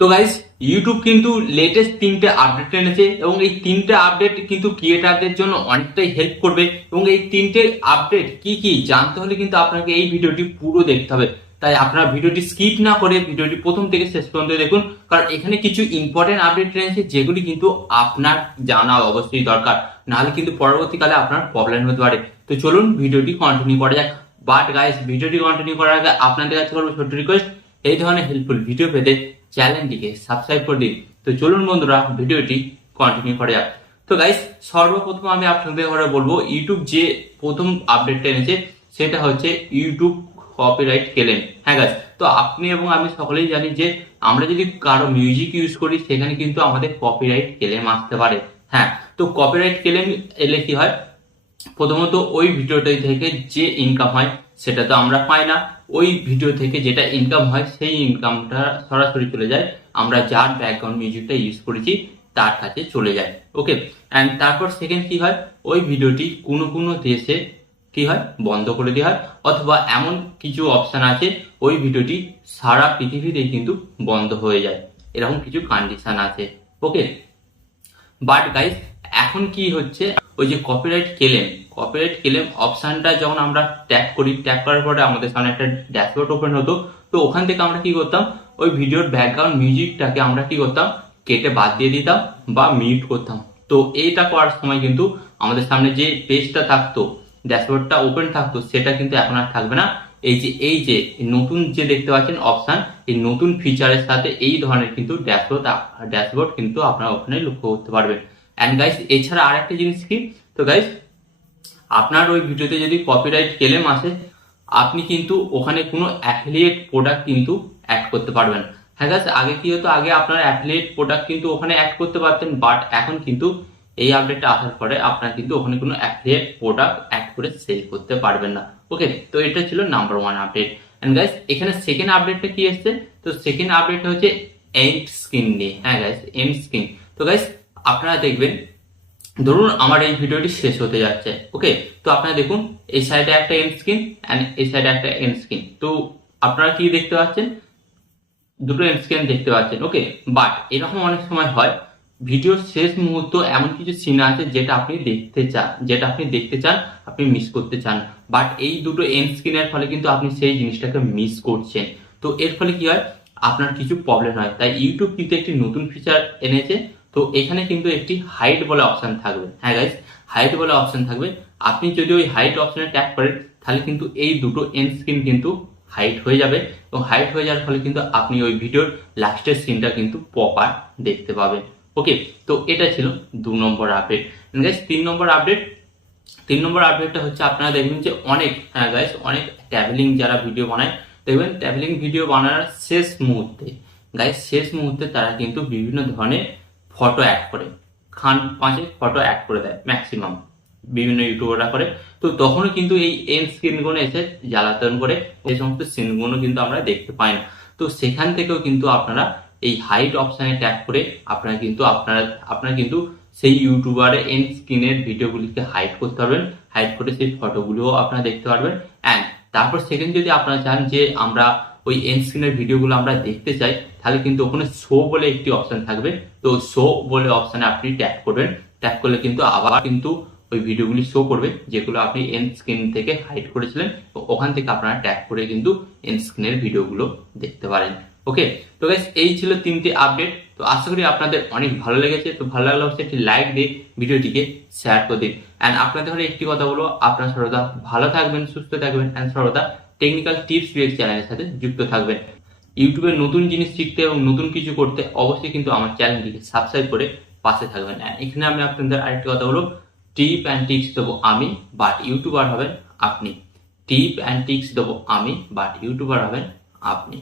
তো guys, YouTube কিন্তু latest 3টে আপডেট এনেছে এবং এই 3টে আপডেট কিন্তু ক্রিয়েটারদের জন্য অনেকটাই হেল্প করবে। এবং এই 3টে আপডেট কি কি জানতে হলে কিন্তু আপনাকে এই ভিডিওটি পুরো দেখতে হবে। তাই আপনারা ভিডিওটি স্কিপ না করে ভিডিওটি প্রথম থেকে শেষ পর্যন্ত দেখুন, কারণ এখানে কিছু ইম্পর্টেন্ট আপডেট এনেছে যেগুলি কিন্তু আপনার জানা অবশ্যই দরকার, নাহলে কিন্তু পরবর্তীকালে আপনার প্রবলেম হতে পারে। তো চলুন ভিডিওটি কন্টিনিউ করা যাক। বাট গাইস, ভিডিওটি কন্টিনিউ করার আগে আপনাদের কাছে করবো ছোট্ট রিকোয়েস্ট, এই ধরনের হেল্পফুল ভিডিও পেতে চ্যানেলটিকে সাবস্ক্রাইব করে দিন। তো চলুন বন্ধুরা, ভিডিওটি কন্টিনিউ করা যাক। তো গাইস, সর্বপ্রথম আমি আপনাদের ঘরে বলবো, ইউটিউব যে প্রথম আপডেটটা এনেছে সেটা হচ্ছে ইউটিউব কপিরাইট ক্লেম। হ্যাঁ গাইস, তো আপনি এবং আমি সকলেই জানি যে আমরা যদি কারো মিউজিক ইউজ করি সেখানে কিন্তু আমাদের কপিরাইট ক্লেম আসতে পারে। হ্যাঁ, তো কপিরাইট ক্লেম এলে কি হয়, প্রথমত ওই ভিডিওটা থেকে যে ইনকাম হয় সেটা তো আমরা পাই না। ওই ভিডিও থেকে যেটা ইনকাম হয় সেই ইনকামটা সরাসরি চলে যায় আমরা যার ব্যাকগ্রাউন্ড মিউজিকটা ইউজ করেছি তার কাছে চলে যায়। ওকে, অ্যান্ড তারপর সেকেন্ড কি হয়, ওই ভিডিওটি কোনো কোনো দেশে কি হয়, বন্ধ করে দেওয়া হয়, অথবা এমন কিছু অপশন আছে ওই ভিডিওটি সারা পৃথিবীতেই কিন্তু বন্ধ হয়ে যায়, এরকম কিছু কন্ডিশন আছে। ওকে, বাট গাইস, এখন কি হচ্ছে, ওই যে কপিরাইট ক্লেম অপশনটা যখন আমরা ট্যাপ করি, ট্যাপ করার পরে আমাদের সামনে একটা ড্যাশবোর্ড ওপেন হতো। তো ওখান থেকে আমরা কি করতাম, ওই ভিডিওর ব্যাকগ্রাউন্ড মিউজিকটাকে আমরা কি করতাম, কেটে বাদ দিয়ে দিতাম বা মিউট করতাম। তো এইটা করার সময় কিন্তু আমাদের সামনে যে পেজটা থাকতো, ড্যাশবোর্ডটা ওপেন থাকতো, সেটা কিন্তু এখন আর থাকবে না। এই যে নতুন যে দেখতে পাচ্ছেন অপশন, এই নতুন ফিচারের সাথে এই ধরনের কিন্তু ড্যাশবোর্ড কিন্তু আপনারা ওখানে লক্ষ্য করতে পারবেন। এন্ড গাইস, এছাড়া আর একটা জিনিস কি, তো গাইস আপনার ওই ভিডিওতে যদি কপিরাইট ক্লেম আসে, আপনি কিন্তু ওখানে কোনো অ্যাফিলিয়েট প্রোডাক্ট কিন্তু অ্যাড করতে পারবেন। হ্যাঁ গাইস, আগে কি হতো, আগে আপনার অ্যাফিলিয়েট প্রোডাক্ট কিন্তু ওখানে অ্যাড করতে পারতেন, বাট এখন কিন্তু এই আপডেটটা আসার পরে আপনার কিন্তু ওখানে কোনো অ্যাফিলিয়েট প্রোডাক্ট অ্যাড করে সেল করতে পারবেন না। ওকে, তো এটা ছিল নাম্বার 1 আপডেট। এন্ড গাইস, এখানে সেকেন্ড আপডেটটা কি এসছে, তো সেকেন্ড আপডেটটা হচ্ছে এন্ড স্ক্রিন নিয়ে। হ্যাঁ গাইস, এন্ড স্ক্রিন। তো গাইস, আপনারা দেখবেন, ধরুন আমার এই ভিডিওটি শেষ হতে যাচ্ছে। ওকে, তো আপনারা দেখুন, এই সাইডে একটা এন্ড স্ক্রিন এন্ড এই সাইডে একটা এন্ড স্ক্রিন। তো আপনারা কি দেখতে পাচ্ছেন, দুটো এন্ড স্ক্রিন দেখতে পাচ্ছেন। ওকে, বাট এরকম অনেক সময় হয়, ভিডিওর শেষ মুহূর্ত এমন কিছু সিন আছে যেটা আপনি দেখতে চান, আপনি মিস করতে চান, বাট এই দুটো এন্ড স্ক্রিনের ফলে কিন্তু আপনি সেই জিনিসটাকে মিস করছেন। তো এর ফলে কি হয়, আপনার কিছু প্রবলেম হয়। তাই ইউটিউব কিন্তু একটি নতুন ফিচার এনেছে। তো এখানে কিন্তু একটি হাইড বলে অপশন থাকবে। হ্যাঁ গাইস, হাইড বলে অপশন থাকবে। আপনি যদি ওই হাইড অপশনে ট্যাপ করেন, তাহলে কিন্তু এই দুটো এন্ড স্ক্রিন কিন্তু হাইড হয়ে যাবে, এবং হাইড হয়ে যাওয়ার ফলে কিন্তু আপনি ওই ভিডিওর লাস্টের সিনটা কিন্তু প্রপার দেখতে পাবেন। ওকে, তো এটা ছিল 2 নম্বর আপডেট। গাইস, 3 নম্বর আপডেটটা হচ্ছে, আপনারা দেখবেন যে অনেক, হ্যাঁ গাইস, অনেক ট্রাভেলিং যারা ভিডিও বানায়, দেখবেন ট্রাভেলিং ভিডিও বানানোর শেষ মুহূর্তে, গাইস শেষ মুহূর্তে তারা কিন্তু বিভিন্ন ধরনের ফটো অ্যাড করে, খান পাঁচে ফটো অ্যাড করে দেয় ম্যাক্সিমাম, বিভিন্ন ইউটিউবাররা করে। তো তখনও কিন্তু এই এন্ড স্ক্রিনগুলো এসে জ্বালাতন করে, এই সমস্ত সিনগুলো কিন্তু আমরা দেখতে পাই না। তো সেখান থেকেও কিন্তু আপনারা এই হাইড অপশানে ট্যাপ করে আপনারা কিন্তু সেই ইউটিউবারের এন্ড স্ক্রিনের ভিডিওগুলিকে হাইড করতে পারবেন, হাইড করে সেই ফটোগুলোও আপনারা দেখতে পারবেন। অ্যান্ড তারপর সেকেন্ড যদি আপনারা চান যে আমরা ওই এন্ড স্ক্রিনের ভিডিওগুলো আমরা দেখতে চাই, তাহলে কিন্তু ওখানে শো বলে একটি অপশন থাকবে। তো শো বলে অপশানে আপনি ট্যাপ করবেন, ট্যাপ করলে কিন্তু আবার কিন্তু ওই ভিডিওগুলি শো করবে যেগুলো আপনি এন্ড স্ক্রিন থেকে হাইড করেছিলেন। তো ওখান থেকে আপনারা ট্যাপ করে কিন্তু এন্ড স্ক্রিনের ভিডিওগুলো দেখতে পারেন। ওকে, তো গাইস, এই ছিল 3টে আপডেট। তো আশা করি আপনাদের অনেক ভালো লেগেছে। তো ভালো লাগলে অবশ্যই একটি লাইক দিয়ে ভিডিওটিকে শেয়ার করে দিন। অ্যান্ড আপনাদের ঘরে একটি কথা বলবো, আপনারা সর্বদা ভালো থাকবেন, সুস্থ থাকবেন, অ্যান্ড সর্বদা টেকনিক্যাল টিপস ভিডিও চ্যানেলের সাথে যুক্ত থাকবেন। ইউটিউবে নতুন জিনিস শিখতে এবং নতুন কিছু করতে অবশ্যই কিন্তু আমার চ্যানেলটিকে সাবস্ক্রাইব করে পাশে থাকবেন। এখানে আমি আপনাদের আরেকটি কথা বলবো, টিপ অ্যান্ড টিপস দেবো আমি, বাট ইউটিউবার হবেন আপনি। টিপ অ্যান্ড টিপস দেবো আমি, বাট ইউটিউবার হবেন আপনি।